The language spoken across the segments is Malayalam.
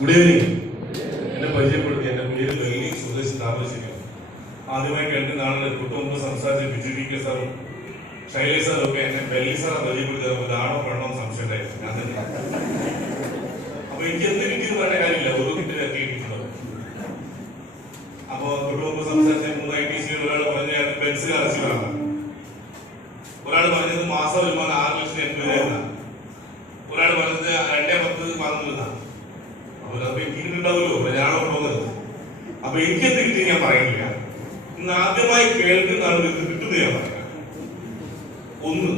Good evening. എന്നെ പരിചയപ്പെടുത്തി. എന്റെ പേര് ഡൽഹി സ്വദേശി താമരശ്ശേരിയാണ്. ആദ്യമായി കേൾക്കുന്ന ആളുകൾ തൊട്ടുമുമ്പ് സംസാരിച്ച ബിജെപി സാറും ശൈലേഷ് സാറും ഒക്കെ എന്നെ ഡൽഹി സാറെ പരിചയപ്പെടുത്തിയത് ഇതാണോ പെണ്ണോ സംശയം ഉണ്ടായിരുന്നു. ഞാൻ തന്നെ അപ്പൊ എനിക്ക് എന്ത് കിട്ടിയെന്ന് പറയേണ്ട കാര്യമില്ല, ഒരു കിട്ടിയ കിട്ടിയിട്ടുള്ളത്. അപ്പൊ തൊട്ടുമുമ്പ് സംസാരിച്ച 3 ITC ഒരാൾ പറഞ്ഞ ബെൻസ് അടച്ചുകളാണ്, ഒരാൾ പറഞ്ഞത് മാസ വരുമാനം 6,80,000, ഒരാൾ പറഞ്ഞത് 2,10 പറഞ്ഞതാണ്. അപ്പൊ കിട്ടിയിട്ടുണ്ടാവുമല്ലോ, ഞാനോ പോകുന്നത്. അപ്പൊ എനിക്ക് എന്ത് കിട്ടി ഞാൻ പറയുന്നില്ല. ഇന്ന് ആദ്യമായി കേൾക്കുന്ന ആളുകൾക്ക് കിട്ടുന്നത് ഞാൻ പറയാം. ഒന്ന്,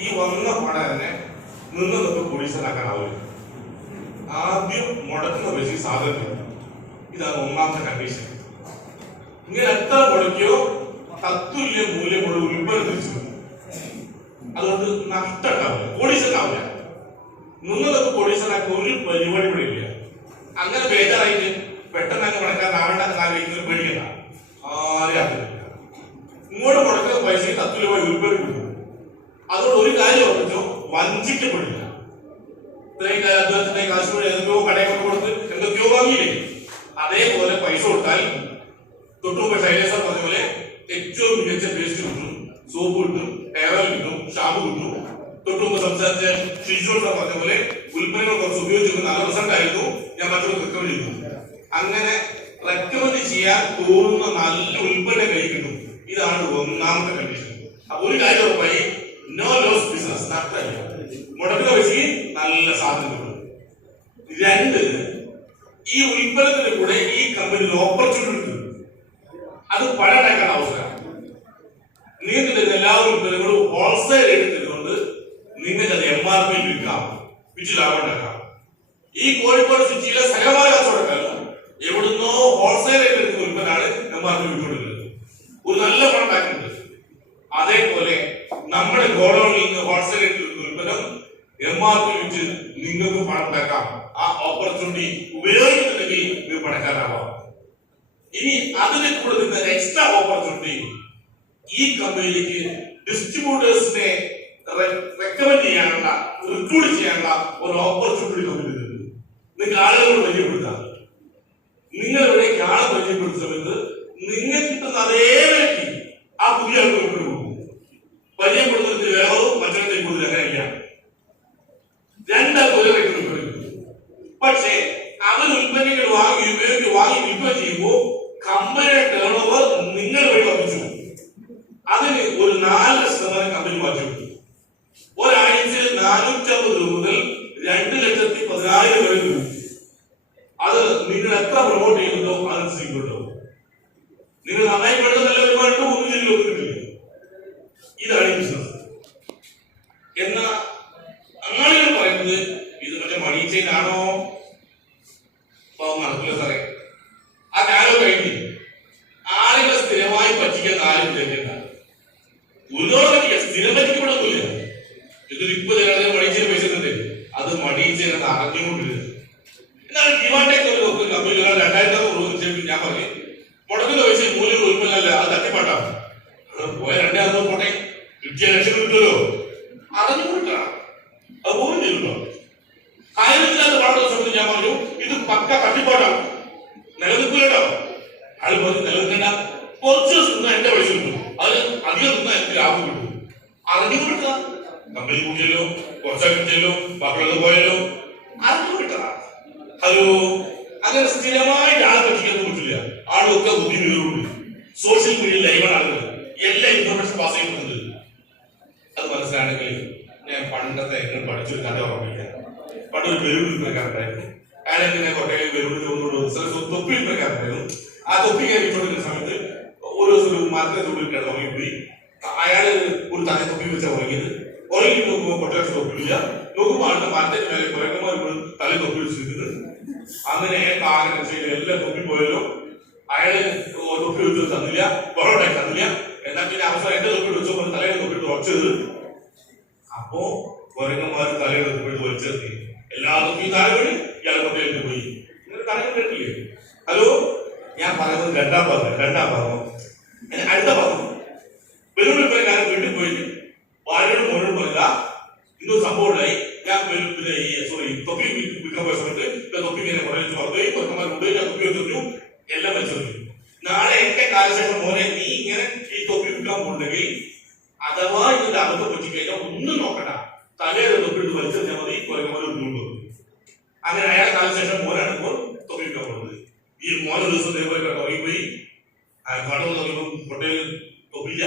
ഈ വന്ന പടം തന്നെ നിന്നതൊക്കെ പോലീസിലാക്കാനാവില്ല. ആദ്യം മുടക്കുന്ന പൈസ സാധനം, ഇതാണ് ഒന്നാമത്തെ കണ്ടീഷൻ. ഇങ്ങനെ എത്ര മുടക്കിയോ തത്തുല്യ മൂല്യമുള്ള ഉൽപ്പന്നം തിരിച്ചു വരും. അതുകൊണ്ട് നഷ്ടം ഉണ്ടാവില്ല, പോലീസിലാവില്ല. നിന്നതൊക്കെ പോലീസിലാക്കുന്ന ഒരു പരിപാടി ഇവിടെ ഇല്ല. അങ്ങനെ ബേജാറായിട്ട് പെട്ടെന്ന് അങ്ങ് മുടക്കാനാവേണ്ട ആഗ്രഹിക്കുന്ന പേടിക്കണ്ട, ആരെയും ആഗ്രഹിക്കില്ല. ഇങ്ങോട്ട് മുടക്കുന്ന പൈസ തത്തുല്യമായി ഉൽപ്പന്നം കിട്ടും. അതുകൊണ്ട് ഒരു കാര്യം ഓർമ്മിച്ചോ, വഞ്ചിക്കപ്പെടില്ല. ഇത്രയും അദ്ദേഹത്തിന്റെ കാശ് എന്തൊക്കെയോ കടയിൽ കൊണ്ട് കൊടുത്ത് എന്തൊക്കെയോ വാങ്ങിയില്ലേ, അതേപോലെ പൈസ കൊടുത്താൽ തൊട്ടുമുമ്പ് ശൈലേഷ പറഞ്ഞ പോലെ ഏറ്റവും മികച്ച പേസ്റ്റ് കിട്ടും, സോപ്പ് കിട്ടും, ഹെയർ ഓയിൽ കിട്ടും, ഷാമ്പു കിട്ടും. തൊട്ടുമുമ്പ് സംസാരിച്ച ഷിജോൾ സാർ പറഞ്ഞ പോലെ ഉൽപ്പന്നങ്ങൾ കുറച്ച് ഉപയോഗിച്ചിട്ട് നല്ല റിസൾട്ട് ആയിരുന്നു, ഞാൻ മറ്റൊരു റെക്കമെൻഡ് ചെയ്തു. അങ്ങനെ റെക്കമെൻഡ് ചെയ്യാൻ തോന്നുന്ന നല്ല ഉൽപ്പന്നം കൈ കിട്ടും. ഇതാണ് ഒന്നാമത്തെ കണ്ടീഷൻ. അപ്പൊ ഒരു കാര്യം ഉറപ്പായി, നോ ലോസ് ബിസിനസ്, നഷ്ടമില്ല. മുടക്കുന്ന പൈസക്ക് നല്ല സാധനം കിട്ടും. 2, ഈ ഉൽപ്പന്നത്തിന്റെ കൂടെ ഈ കമ്പനിയിൽ ഓപ്പർച്യൂണിറ്റി കിട്ടും. അത് പണം ഉണ്ടാക്കാൻ അവസരം. നിങ്ങൾക്ക് തരുന്ന എല്ലാ ഉൽപ്പന്നങ്ങളും ഹോൾസെയിൽ റേറ്റ് തരുന്നുണ്ട്. നിങ്ങൾക്ക് അത് MRP വിൽക്കാം, വിറ്റ് ലാഭം ഉണ്ടാക്കാം. ഈ കോഴിക്കോട് സിറ്റിയിലെ സകലമായ കച്ചവടക്കാരും എവിടുന്നോ ഹോൾസെയിൽ റേറ്റ് എടുക്കുന്ന ഉൽപ്പന്നമാണ് MRP വിറ്റുകൊടുക്കുന്നത്. ഒരു നല്ല പണം ഉണ്ടാക്കുന്നുണ്ട്. അതേപോലെ നമ്മുടെ ഗോഡൌണിൽ നിന്ന് ഹോൾസെയിൽ റേറ്റ് എടുക്കുന്ന ഉൽപ്പന്നം MRP വിറ്റ് നിങ്ങൾക്ക് പണം ഉണ്ടാക്കാം. ആ ഓപ്പർച്യൂണിറ്റി ഉപയോഗിക്കുന്നുണ്ടെങ്കിൽ നിങ്ങൾ പണക്കാരാവാം. ഇനി അതിനെ കൊടുക്കുന്ന എക്സ്ട്രാ ഓപ്പർച്യൂണിറ്റി, ഈ കമ്പനിയിലേക്ക് ഡിസ്ട്രിബ്യൂട്ടേഴ്സിനെ റെക്കമെൻഡ് ചെയ്യാനുള്ള, റിക്രൂട്ട് ചെയ്യാനുള്ള ഒരു ഓപ്പർച്യൂണിറ്റി കമ്പനി തരുന്നു. നിങ്ങൾക്ക് ആളുകളോട് പരിചയപ്പെടുത്താം. നിങ്ങൾ എവിടേക്ക് ആളെ പരിചയപ്പെടുന്ന സമയത്ത് നിങ്ങൾക്ക് കിട്ടുന്ന അതേ വ്യക്തി ആ പുതിയ ആൾക്ക് കൊടുക്കും. പരിചയപ്പെടുന്നതിന് വേറവും മറ്റൊരു കൂടുതൽ അങ്ങനെയില്ല. 2 ഒരേ റേറ്റ് ഉൽപ്പന്നം. പക്ഷേ അവർ ഉൽപ്പന്നങ്ങൾ വാങ്ങി വിൽപ്പന ചെയ്യുമ്പോൾ കമ്പനിയുടെ ടേൺ ഓവർ നിങ്ങൾ വഴി വർദ്ധിച്ചു. അതിന് ഒരു 4% കമ്പനി മാറ്റിവെക്കും. ഒരാഴ്ചയിൽ 450 രൂപ മുതൽ 2,10,000 വരെ രൂപ. അത് നിങ്ങൾ എത്ര പ്രൊമോട്ട് ചെയ്യുന്നുണ്ടോ അതനുസരിക്കുന്നുണ്ടോ. നിങ്ങൾ നന്നായി പഠിച്ച നല്ല വരുമാനം ഒന്നും ശരി ഒന്നിട്ടില്ല. ഇതാണ് ബിസിനസ്. എന്നാ ആളുകൾ പറയുന്നത് ഇത് മറ്റേ മണി ചെയിൻ ആണോ, നടക്കില്ല സാറേ. ആ കാലം കഴിഞ്ഞ് ആളുകളെ സ്ഥിരമായി പറ്റിക്കാൻ ആരും വിചാരിക്കണ്ട. ഒരു സ്ഥിരം പറ്റിക്കപ്പെടൊന്നുമില്ല. ഇതൊരു 20 മണിച്ചേന് പൈസ തന്നെ, അത് മണിച്ചേനെ അറിഞ്ഞുകൊണ്ടിരുന്നത്. എന്നാൽ ഡിമാൻഡേക്ക് ഒരു കമ്പനി 2,000 രൂപ നിക്ഷേപിക്കും. ഞാൻ പറഞ്ഞു മുടക്കുന്ന പൈസ മൂല്യം ഉൽപ്പന്നമല്ല, അത് തട്ടിപ്പാട്ടാണ്. പോയ 2,000 പോട്ടെ, കിട്ടിയ ലക്ഷം കിട്ടുമല്ലോ, അറിഞ്ഞുകൊണ്ടിട്ടാണ്. അത് പോലും ചെയ്തിട്ടോ. കാര്യത്തിനകത്ത് വളരെ സമയത്ത് ഞാൻ പറഞ്ഞു ഇത് പക്ക തട്ടിപ്പാട്ടാണ്, നിലനിൽക്കില്ലട്ടോ. ആള് പറഞ്ഞു നിലനിൽക്കണ്ട, കുറച്ച് ദിവസം എന്റെ പൈസ കിട്ടും, അത് അധികം നിന്നാ എനിക്ക് ലാഭം കിട്ടും. അറിഞ്ഞുകൊണ്ടിട്ടാ. കമ്പനി കൂട്ടിയല്ലോ, കുറച്ചാൽ കിട്ടിയല്ലോ, ബാക്കിയുള്ളത് പോയല്ലോ, അറിഞ്ഞുകൊണ്ടിട്ടാ. ഹലോ, അങ്ങനെ സ്ഥിരമായിട്ട് ആളെ പറ്റിക്കാൻ പറ്റില്ല. ആളൊക്കെ ബുദ്ധി വിവരമുണ്ട്. സോഷ്യൽ മീഡിയ ലൈവാണ് ആളുകൾ, എല്ലാ ഇൻഫർമേഷൻ പാസ് ചെയ്യുന്നുണ്ട്. അത് മനസ്സിലാണെങ്കിൽ ഞാൻ പണ്ടത്തെ പഠിച്ചൊരു കഥ ഓർമ്മിക്കാം. പണ്ടൊരു വെരുവിൽ പ്രകാരണ്ടായിരുന്നു. അയാളെങ്ങനെ കോട്ടയിൽ വെരുവിൽ ചോദിച്ചുകൊണ്ട് തൊപ്പി പ്രകാരണ്ടായിരുന്നു. ആ തൊപ്പി കയറിക്കൊണ്ടിരുന്ന സമയത്ത് ഓരോ മരത്തെ തൊപ്പിൽ കിടന്ന് ഉറങ്ങിപ്പോയി. അയാള് ഒരു തല തൊപ്പി വെച്ചാൽ ഉറങ്ങിയത്. ഉറങ്ങി നോക്കുമ്പോൾ കൊട്ടയിൽ തൊപ്പിയില്ല. നോക്കുമ്പോൾ ആളുടെ മരത്തിന്റെ മേലെ കുരങ്ങന്മാർ തല തൊപ്പി വെച്ചിരിക്കുന്നത്. അങ്ങനെ ആഗ്രഹിച്ച എല്ലാം തൊപ്പി പോയല്ലോ. അയാള് തൊപ്പി വെച്ച് തന്നില്ല, പൊറോട്ടായി തന്നില്ല. എന്നാൽ പിന്നെ അവസാനം എന്റെ തൊപ്പി വെച്ചപ്പോൾ തലയിൽ തൊപ്പിട്ട് ഉറച്ചത്. അപ്പോ കുരങ്ങന്മാർ തലയുടെ തൊപ്പിട്ട് വലിച്ചെത്തി. എല്ലാ തൊപ്പിയും താഴെ വഴി ഇയാളെ കൊട്ടയിലേക്ക് പോയി. നിങ്ങൾ തലകൾ കേട്ടില്ലേ? ഹലോ, ഞാൻ പറയുന്നത് രണ്ടാം ഭാഗം. അടുത്ത ഭാഗം വെല്ലുവിളി പ്രകാരം വീട്ടിൽ പോയിട്ട് ഭാര്യയോട് മോനോട് പറഞ്ഞ ഇന്നൊരു സംഭവം ഉണ്ടായി. ഞാൻ തൊപ്പി വിൽക്കാൻ പോയ സമയത്ത് കുറക്കന്മാർ ഉപയോഗിക്കാൻ തൊപ്പി വെച്ചു എല്ലാം വെച്ചു. നാളെ എന്റെ കാലശേഷം മോനെ നീ ഇങ്ങനെ ഈ തൊപ്പി വിൽക്കാൻ പോകണമെങ്കിൽ അഥവാ ഇതിന്റെ അബദ്ധം പറ്റിക്കഴിഞ്ഞാൽ ഒന്നും നോക്കണ്ട, തലയുടെ തൊപ്പിട്ട് വലിച്ചെറിഞ്ഞാൽ മതി, കുറക്കന്മാർ ഉരുണ്ടുകൊണ്ട് പോകും. അങ്ങനെ അയാളെ കാലശേഷം മോനാണ് ഇപ്പോൾ തൊപ്പി വിൽക്കാൻ പോകുന്നത്. ഈ മോനെ ദിവസം ഇതേപോലെ ഉറങ്ങിപ്പോയി കടവ് നോക്കുമ്പോൾ ഹോട്ടലിൽ തൊപ്പില്ല,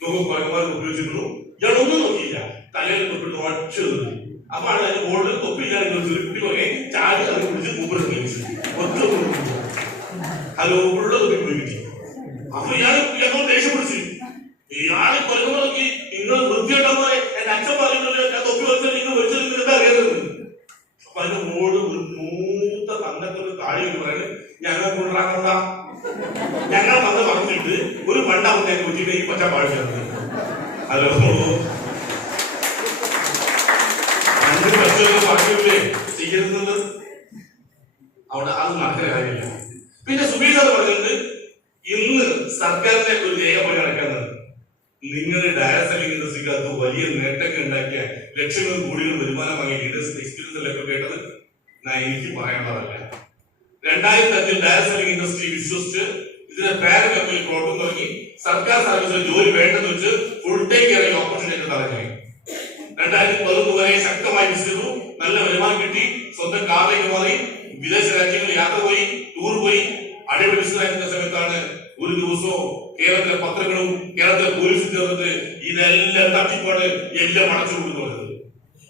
നോക്കുമ്പോൾ കുറക്കന്മാർ തൊപ്പി വെച്ചിട്ടുള്ളൂ, ഇയാളൊന്നും നോക്കിയില്ല, തലയിൽ തൊപ്പിട്ട് വച്ചു. അപ്പൊ ആണ് അതിന്റെ മുകളിൽ തൊപ്പില്ല കുട്ടി പോലെ ചാടി അത് പിടിച്ച് മൂപ്പർ കളിച്ചു ഹലോ ഉള്ള തൊപ്പി പോയി. അപ്പൊ ഇയാൾ ദേഷ്യം പിടിച്ചു. ഇയാള് കൊല്ലം നോക്കി നിങ്ങൾ വൃത്തിയായിട്ടാ പോലെ എന്റെ അച്ഛൻ പറയുന്നത് തൊപ്പി വെച്ചാൽ നിങ്ങൾ വെച്ചാൽ എന്താ അറിയാത്തത്. അപ്പൊ അതിന്റെ മുകളിൽ ഒരു മൂത്ത തന്നൊക്കെ താഴെ പറയുന്നത് ഞങ്ങൾ കൊണ്ടാക്കണ്ട, ഞങ്ങൾ വന്ന് പറഞ്ഞിട്ട് ഒരു പണ്ടാമത്തെ വെച്ചിട്ട് ഈ പച്ച പാടിച്ചത്. ഹലോ പറഞ്ഞില്ലേ ചെയ്യുന്നത് അവിടെ അത് നടക്കുന്ന കാര്യമില്ല. പിന്നെ സുബീർ സാർ പറഞ്ഞത് ഇന്ന് സർക്കാരിന്റെ ഒരു രേഖപ്പടി നടക്കുന്നത് നിങ്ങൾ ഡയറക്ട് സെല്ലിംഗ് ഇൻഡസ്ട്രിക്കകത്ത് വലിയ നേട്ടങ്ങൾ ഉണ്ടാക്കിയ ലക്ഷങ്ങളും കോടികളും വരുമാനം വാങ്ങിയ ലീഡേഴ്സിന്റെ എക്സ്പീരിയൻസിലൊക്കെ കേട്ടത് എനിക്ക് പറയാനുള്ളതല്ല. 2005 ഡയറക്ട് സെല്ലിംഗ് ഇൻഡസ്ട്രി വിശ്വസിച്ച് ഇതിന്റെ പേരന്റ് കമ്പനി പ്രവർത്തനം തുടങ്ങി സർക്കാർ സർവീസിൽ ജോലി വേണ്ടെന്ന് വെച്ച് ഫുൾ ടൈം കയറിയ ഓപ്പർച്യൂണിറ്റി തടഞ്ഞു. 2011 വരെ ശക്തമായി വിശ്വസിച്ചു, നല്ല വരുമാനം കിട്ടി, സ്വന്തം കാറിലേക്ക് മാറി, വിദേശ രാജ്യങ്ങളിൽ യാത്ര പോയി, ടൂർ പോയി. അടിപിടിച്ചതായിരുന്ന സമയത്താണ് ഒരു ദിവസവും കേരളത്തിലെ പത്രങ്ങളും കേരളത്തിലെ പോലീസും ചേർന്നിട്ട് ഇതെല്ലാം തട്ടിപ്പാട് എല്ലാം അടച്ചു കൊടുക്കുന്നത്.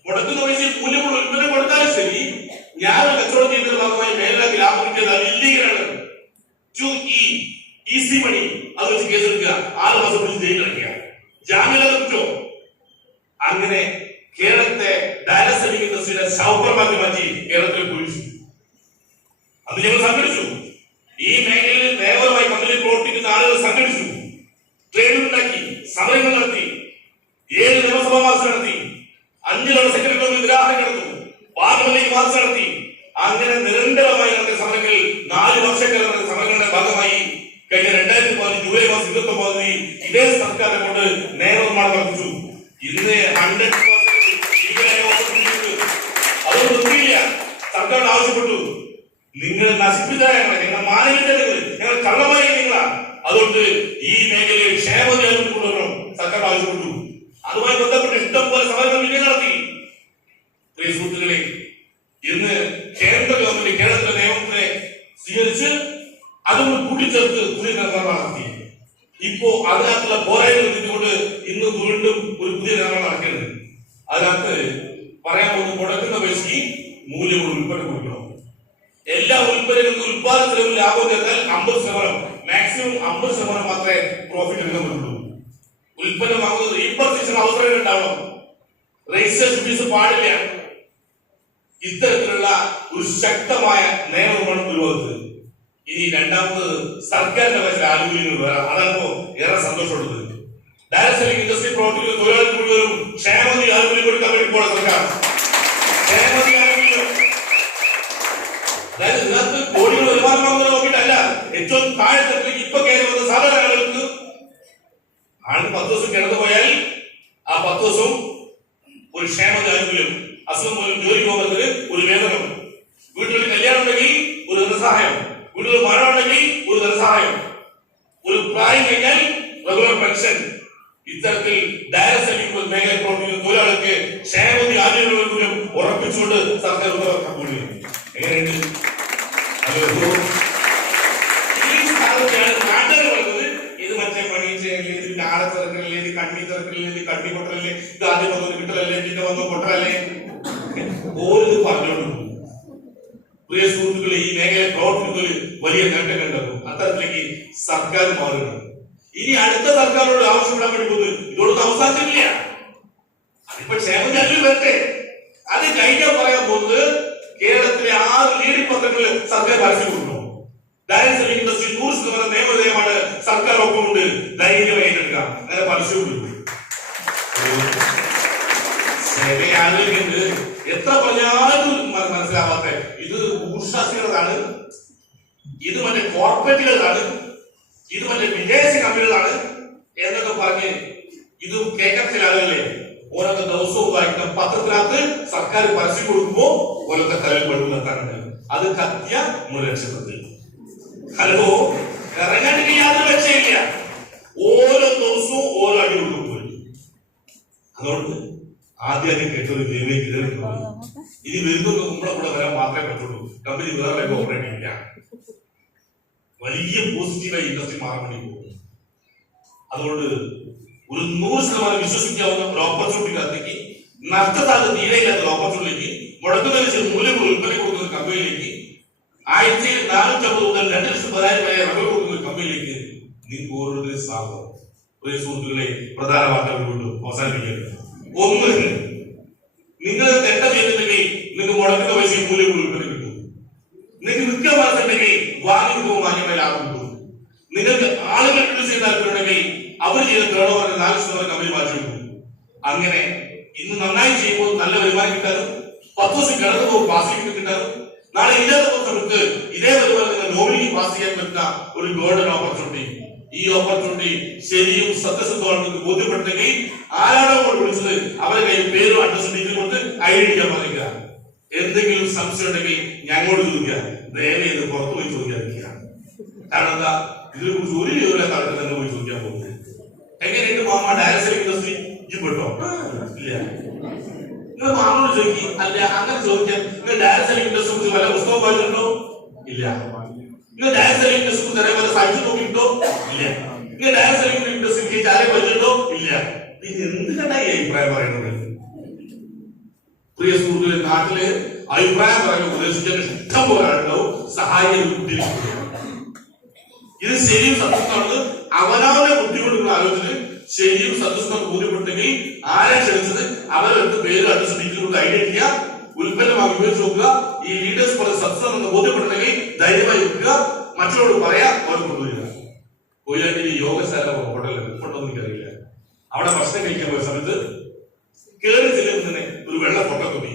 മുടക്കുന്ന പൈസ മൂല്യമുള്ള ഉൽപ്പന്നം കൊടുത്താലും ശരി, ഞാൻ കച്ചവടം ചെയ്യുന്നതിന്റെ ഭാഗമായി മേലാക്കി ലാഭം കിട്ടിയത് ഇല്ലീഗലാണ്. ഈസി മണി അത് വെച്ച് കേസെടുക്കുക, 6 മാസം പിടിച്ച് ജയിലിലടക്കുക, ജാമ്യമില്ലാതെ കുറ്റോ. അങ്ങനെ കേരളത്തെ ഡയറക്ട് സെല്ലിംഗ് ഇൻഡസ്ട്രിയുടെ ശവപ്പുറമാക്കി മാറ്റി കേരളത്തിലെ പോലീസ്. അത് ഞങ്ങൾ സംഘടിച്ചു. ഈ മേഖലയിൽ നിയമപരമായി കമ്പനിയിൽ പ്രവർത്തിക്കുന്ന ആളുകൾ സംഘടിച്ചു, ട്രേഡ് ഉണ്ടാക്കി, സമരങ്ങൾ നടത്തി, 7 നിയമസഭാ മാർച്ച് നടത്തി, 5 തവണ സെക്രട്ടറി നിരാഹാരം നടന്നു, പാർലമെന്റിലേക്ക് മാർച്ച് നടത്തി. അങ്ങനെ നിരന്തരമായി നടത്തിയ സമരങ്ങൾ 4 വർഷക്കാലം നടത്തിയ സമരങ്ങളുടെ ഭാഗമായി കഴിഞ്ഞ 2015 ജൂലൈ മാസം 29 ഇതേ സർക്കാരിനെ കൊണ്ട് നിയമനിർമ്മാണം നടത്തിച്ചു. ഇന്ന് 100% അതൊന്നും നിർത്തിയില്ല. സർക്കാർ ആവശ്യപ്പെട്ടു, നിങ്ങൾ നശിപ്പിച്ചാൽ ഞങ്ങൾ മാനവികതകൾ, ഞങ്ങൾ കള്ളമായി നിങ്ങളാ, അതുകൊണ്ട് ഈ മേഖലയിൽ ക്ഷേമത കൊണ്ടുവരണം സർക്കാർ ആവശ്യപ്പെട്ടു. അതുമായി ബന്ധപ്പെട്ട് ഇഷ്ടം പോലെ സമരങ്ങൾ പിന്നെ നടത്തി. പ്രിയ സുഹൃത്തുക്കളെ, ഇന്ന് കേന്ദ്ര ഗവൺമെന്റ് കേരളത്തിലെ നിയമത്തെ സ്വീകരിച്ച് അതുകൊണ്ട് കൂട്ടിച്ചേർത്ത് പുതിയ നിർമ്മാണം നടത്തി. ഇപ്പോ അതിനകത്തുള്ള പോരായ്മകൾ എത്തിക്കൊണ്ട് ഇന്ന് വീണ്ടും ഒരു പുതിയ നിർമ്മാണം നടക്കുന്നത്. അതിനകത്ത് പറയാൻ പോകുന്ന മുടക്കുന്ന പൈസക്ക് മൂല്യമുള്ള ഉൽപ്പന്നം കൊടുക്കണം. എല്ലാ ഉൽപ്പന്നങ്ങൾക്കും ഉൽപാദന ചെലവ് ലാഭം ചേർത്താൽ 50%, മാക്സിമം 50% മാത്രമേ പ്രോഫിറ്റ് എടുക്കാൻ പറ്റുള്ളൂ. ഉൽപ്പന്നം വാങ്ങുന്നത് റീപർച്ചേസിന് അവസരം ഉണ്ടാവണം, രജിസ്ട്രേഷൻ ഫീസ് പാടില്ല. ഇത്തരത്തിലുള്ള ഒരു ശക്തമായ നിയമനിർമ്മാണം ഉരുവാക്കുന്നത്. ഇനി രണ്ടാമത് സർക്കാരിന്റെ പൈസ ആനുകൂല്യങ്ങൾ വരാം. അതാണിപ്പോ ഏറെ സന്തോഷമുള്ളത്. ഡയറക്ട് സെല്ലിംഗ് ഇൻഡസ്ട്രി പ്രവർത്തിക്കുന്ന തൊഴിലാളികൾ മുഴുവനും ക്ഷേമനിധി ആനുകൂല്യം കൊടുക്കാൻ വേണ്ടി പോണ സർക്കാർ. ക്ഷേമനിധി ആനുകൂല്യം അതായത് ഇതിനകത്ത് കോടികൾ വരുമാനം നോക്കിയിട്ടല്ല, ഏറ്റവും താഴെത്തട്ടിലേക്ക് ഇപ്പൊ കയറി വന്ന സാധാരണ ആളുകൾക്ക് 10 ദിവസം കിടന്നു പോയാൽ ആ 10 ദിവസം ഒരു ക്ഷേമനിധി ആനുകൂല്യം, അസുഖം പോലും ജോലിക്ക് പോകുന്നതിന് ഒരു വേതനം, വീട്ടിലൊരു കല്യാണം ഉണ്ടെങ്കിൽ ഒരു ധനസഹായം, വീട്ടിൽ മഴ ഉണ്ടെങ്കിൽ ഒരു ധനസഹായം, ഒരു പ്രായം കഴിഞ്ഞാൽ റെഗുലർ പെൻഷൻ. ഇത്തരത്തിൽ ഡയറക്ട് സെല്ലിംഗ് മേഖലയിൽ പ്രവർത്തിക്കുന്ന തൊഴിലാളികൾക്ക് ക്ഷേമനിധി ആനുകൂല്യം ഉറപ്പിച്ചുകൊണ്ട് സർക്കാർ ഉത്തരവാദിത്തം കൂടി. എങ്ങനെയുണ്ട്? ഈ സ്ഥാനത്തെയാണ് നാട്ടുകാർ പറയുന്നത്, ഇത് മറ്റേ പണി ചെയ്യല്ലേ, ഇത് കാള തിറക്കല്ലേ, ഇത് കണ്ണി തിറക്കല്ലേ, ഇത് കണ്ണി പൊട്ടലല്ലേ, ഇത് ആദ്യം വന്നത് കിട്ടലല്ലേ, പിന്നെ വന്നു പൊട്ടലല്ലേ, ഓരോ പറഞ്ഞോണ്ട്. പ്രിയ സുഹൃത്തുക്കളെ, ഈ മേഖലയിൽ പ്രവർത്തിക്കുന്നതിൽ വലിയ നേട്ടങ്ങൾ ഉണ്ടാകും. അത്തരത്തിലേക്ക് സർക്കാർ മാറുകയാണ്. ഇനി അടുത്ത സർക്കാരോട് ആവശ്യപ്പെടാൻ വേണ്ടി പോകുന്നത് ഇതോടൊന്നും അവസാനിച്ചില്ല. അതിപ്പോ ക്ഷേമജാതി വരട്ടെ. അത് കഴിഞ്ഞാൽ പറയാൻ പോകുന്നത് കേരളത്തിലെ 6 ലീഡിംഗ് പത്രങ്ങളിൽ സർക്കാർ പരസ്യം കൊടുക്കുന്നു. ഡയറക്ട് സെല്ലിംഗ് ഇൻഡസ്ട്രി 100% നിയമവിധേയമാണ്, സർക്കാർ ഒപ്പമുണ്ട്, ധൈര്യമായി ഏറ്റെടുക്കാം. അങ്ങനെ പരസ്യം കൊടുക്കും. ആളുകൾക്ക് എത്ര പറഞ്ഞാലും മനസ്സിലാവാത്ത ഇത് ഊർഷാസികളാണ്, ഇത് മറ്റേ കോർപ്പറേറ്റുകളാണ്, ഇത് മറ്റേ വിദേശ കമ്പനികളാണ് എന്നൊക്കെ പറഞ്ഞ് ഇത് കേൾക്കാൻ ചില ആളുകളെ ഓരൊക്കെ ദിവസവും വായിക്കുന്ന പത്രത്തിനകത്ത് സർക്കാർ പരസ്യം കൊടുക്കുമ്പോ ഓരോരുത്തർ കലയിൽ വെള്ളം അത് കത്തിയ നമ്മൾ രക്ഷപ്പെട്ടു. ഹലോ, ഇറങ്ങാൻ യാതൊരു രക്ഷയില്ല. ഓരോ ദിവസവും ഓരോ അടി കൊണ്ടുപോയി. അതുകൊണ്ട് ആദ്യം കേട്ടൊരു ദേവിലേക്ക് ഇനി വരുന്നവർക്ക് നമ്മളെ കൂടെ വരാൻ മാത്രമേ പറ്റുള്ളൂ. കമ്പനി വേറെ ഓപ്പറേറ്റ് ചെയ്യില്ല. വലിയ പോസിറ്റീവായി ഇൻഡസ്ട്രി മാറാൻ വേണ്ടി പോകും. അതുകൊണ്ട് ഒരു 100% വിശ്വസിക്കാവുന്ന ഒരു ഓപ്പർച്യൂണിറ്റിക്കകത്തേക്ക് നഷ്ടസാധ്യത തീരെയില്ലാത്ത ഓപ്പർച്യൂണിറ്റിക്ക് മുടക്കുന്നതിന് മൂല്യം ഉൽപ്പന്നം കൊടുക്കുന്ന കമ്പനിയിലേക്ക് 1450 മുതൽ 2,10,000 വരെ റബ്ബർ കൊടുക്കുന്ന കമ്പനിയിലേക്ക് നിങ്ങൾക്ക് ഓരോരുത്തരും സ്വാഗതം. ഒരു സുഹൃത്തുക്കളെ, പ്രധാന വാർത്തകൾ കൊണ്ട് അവസാനിപ്പിക്കുന്നത് ഒന്ന്, നിങ്ങൾ നേട്ടം ചെയ്യുന്നുണ്ടെങ്കിൽ നിങ്ങൾക്ക് മുടക്കുന്ന പൈസ മൂല്യം ഉൽപ്പന്നം കിട്ടും. നിങ്ങൾക്ക് വിൽക്കാൻ മനസ്സുണ്ടെങ്കിൽ വാങ്ങി പോകുമ്പോൾ മാന്യമായ ലാഭം കിട്ടും. നിങ്ങൾക്ക് ആളുകൾ ഇൻട്രൊഡ്യൂസ് ചെയ്ത് താല്പര്യമുണ്ടെങ്കിൽ അവർ ചെയ്ത ടേണോവർ 4% കമ്പനി മാറ്റിവെക്കും. അങ്ങനെ ഇന്ന് നന്നായി ചെയ്യുമ്പോൾ നല്ല വരുമാനം കിട്ടാനും 10 ദിവസം കിടന്നു പോകും പാസ് കിട്ടാനും നാളെ ഇല്ലാത്ത സമയത്ത് ഇതേപോലെ നിങ്ങൾ നോമിനിക്ക് പാസ് ചെയ്യാൻ പറ്റുന്ന ഒരു ഗോൾഡൻ ഓപ്പർച്യൂണിറ്റി. ഈ ഓപ്പർച്യൂണിറ്റി ശരിയും സത്യസന്ധമാണെന്ന് ബോധ്യപ്പെട്ടെങ്കിൽ ആരാണോ വിളിച്ചത് അവരുടെ കയ്യിൽ പേരും അഡ്രസ്സും ഡീറ്റെയിൽ കൊണ്ട് ഐഡന്റിഫിക്കാൻ പറയുക. എന്തെങ്കിലും സംശയം ഉണ്ടെങ്കിൽ ഞങ്ങളോട് ചോദിക്കുക. ദയവ് ചെയ്ത് പുറത്തു പോയി ചോദിക്കാതിരിക്കുക. കാരണം എന്താ, ഇതിനെ കുറിച്ച് ഒരു വിവരമില്ലാത്ത ആൾക്ക് തന്നെ പോയി ചോദിക്കാൻ പോകുന്നത്. എങ്ങനെയുണ്ട് മാമ ഡയറക്ട് ഇൻഡസ്ട്രി പെട്ടോ? ഇല്ല. നിങ്ങൾ മാമോട് ചോദിക്കും. അല്ല, അങ്ങനെ ചോദിക്കാൻ നിങ്ങൾ ഡയറക്ട് ഇൻഡസ്ട്രി കുറിച്ച് വല്ല പുസ്തകം വായിച്ചിട്ടുണ്ടോ? ഇല്ല. നിങ്ങൾ ഡയറക്ട് ഇൻഡസ്ട്രി കുറിച്ച് അതേപോലെ സൈറ്റ് നോക്കിയിട്ടോ? ഇല്ല. നിങ്ങൾ ഡയറക്ട് ഇൻഡസ്ട്രി ആരെ പഠിച്ചിട്ടോ? ഇല്ല. പിന്നെ എന്തിനായി അഭിപ്രായം പറയുന്നത്? പ്രിയ സുഹൃത്തുക്കളെ, നാട്ടില് അഭിപ്രായം പറയാൻ ഉപദേശിക്കാൻ ഇഷ്ടം പോലെ ആളുണ്ടാവും. സഹായിക്കാൻ ഇത് ശരിയും സത്യസ്ഥാനത്ത് അവനവന്റെ ബുദ്ധിമുട്ടുകൾ ആലോചിച്ച് ശരിയും സത്യസ്ഥാനം ബോധ്യപ്പെട്ടെങ്കിൽ ആരെ ക്ഷണിച്ചത് അവരുടെ പേര് അഡ്രസ് ഡീറ്റെയിൽ കൊണ്ട് ഐഡന്റിഫൈ ചെയ്യുക, ഉൽപ്പന്നമായി ഉപയോഗിച്ച് നോക്കുക. ഈ ലീഡേഴ്സ് പറഞ്ഞ സത്യസ്ഥാനം ബോധ്യപ്പെട്ടെങ്കിൽ ധൈര്യമായി വെക്കുക, മറ്റുള്ളവരോട് പറയാ, അവർ കൊണ്ടുവരിക. കൊയിലാണ്ടിയിൽ യോഗശാല ഹോട്ടലിൽ ഉണ്ടോ എനിക്കറിയില്ല. അവിടെ ഭക്ഷണം കഴിക്കാൻ പോയ സമയത്ത് കയറി ചെല്ലുമ്പോൾ തന്നെ ഒരു വെള്ള ഫോട്ടോകോപ്പി,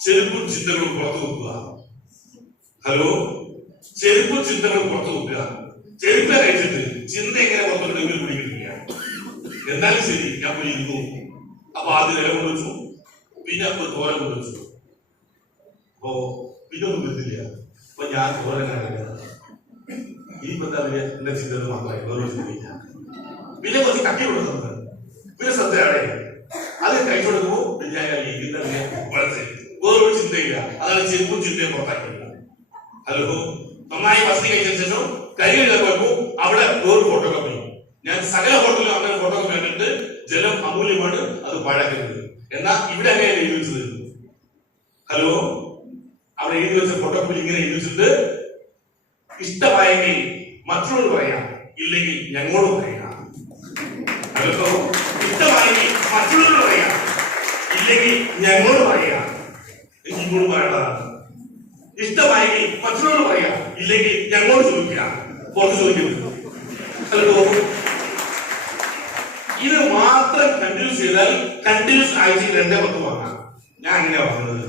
ചെരുപ്പും ചിന്തകളും പുറത്തു വെക്കുക. ഹലോ, ചെരുപ്പും ചിന്തകളും പുറത്തു വെക്കുക. ചെരുപ്പ കഴിച്ചിട്ട് ചിന്ത എങ്ങനെ പുറത്തുണ്ടെങ്കിൽ പിടിക്കിട്ടില്ല. എന്നാലും ശരി, ഞാൻ പോയി ഇരുന്നു. അപ്പൊ ആദ്യം നില കൊണ്ടുവച്ചു, പിന്നെ തോരൻ കൊണ്ടുവച്ചു. അപ്പോ പിന്നെ ഒന്നും വരുന്നില്ല. അപ്പൊ ഞാൻ തോരനാണ് ഇനിയിപ്പോ എന്താ പറയുക, എന്റെ ചിന്ത മാത്രമായി വേറെ ചിന്തയില്ല. പിന്നെ കുറച്ച് കട്ടി കൊടുക്കുന്നത്, പിന്നെ ശ്രദ്ധയാണ് അത് കഴിച്ചു കൊടുക്കുമ്പോ ഞാൻ വേറൊരു ചിന്തയില്ല. അതാണ് ചെരുപ്പും ചിന്തയും പുറത്താക്കിയില്ല. ഹലോ, നന്നായി ഭക്ഷണം കഴിച്ചതിന് ശേഷം കൈകളിൽ പോയപ്പോ അവിടെ വേറൊരു ഫോട്ടോ കമ്പനി. ഞാൻ സകല ഹോട്ടലിലും അങ്ങനെ ഫോട്ടോ കമ്പനി കണ്ടിട്ട് ജലം അമൂല്യമാണ്, അത് പാഴാക്കരുത്. എന്നാൽ ഇവിടെ അങ്ങനെ എഴുതി വെച്ചത്. ഹലോ, അവിടെ എഴുതി വെച്ച ഫോട്ടോ കമ്പനി ഇങ്ങനെ എഴുതി വെച്ചിട്ട്, ഇഷ്ടമായെങ്കിൽ മറ്റുള്ളവർ പറയാം, ഇല്ലെങ്കിൽ ഞങ്ങളോട് പറയാം. ഹലോ, ഇഷ്ടമായെങ്കിൽ മറ്റുള്ളവർ പറയാം, ഇല്ലെങ്കിൽ ഞങ്ങളോട് പറയാം. ഇങ്ങോട്ട് പറയേണ്ടതാണ്. ഇഷ്ടമായെങ്കിൽ മറ്റുള്ളവർ പറയാം, ഇല്ലെങ്കിൽ ഞങ്ങളോട് ചോദിക്കുക, പുറത്ത് ചോദിക്കുന്നത്. ഹലോ, ഇത് മാത്രം കണ്ടിന്യൂസ് ചെയ്താൽ കണ്ടിന്യൂസ് ആഴ്ച 2-10 വാങ്ങാം. ഞാൻ അങ്ങനെയാ പറഞ്ഞത്.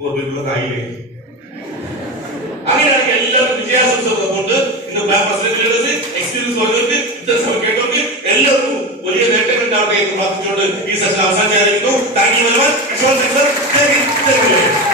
30 രൂപ കായില്ലേ? അങ്ങനെയാണെങ്കിൽ എല്ലാവർക്കും വിജയാശംസ കൊണ്ട് ഇന്ന് എക്സ്പീരിയൻസ് പറഞ്ഞവർക്ക് ഇത്തരം സമയം കേട്ടവർക്ക് എല്ലാവർക്കും വലിയ നേട്ടങ്ങൾ ഉണ്ടാവട്ടെ എന്ന് പ്രാർത്ഥിച്ചുകൊണ്ട് ഈ സെഷൻ അവസാനിച്ചായിരിക്കുന്നു. Thank you very much.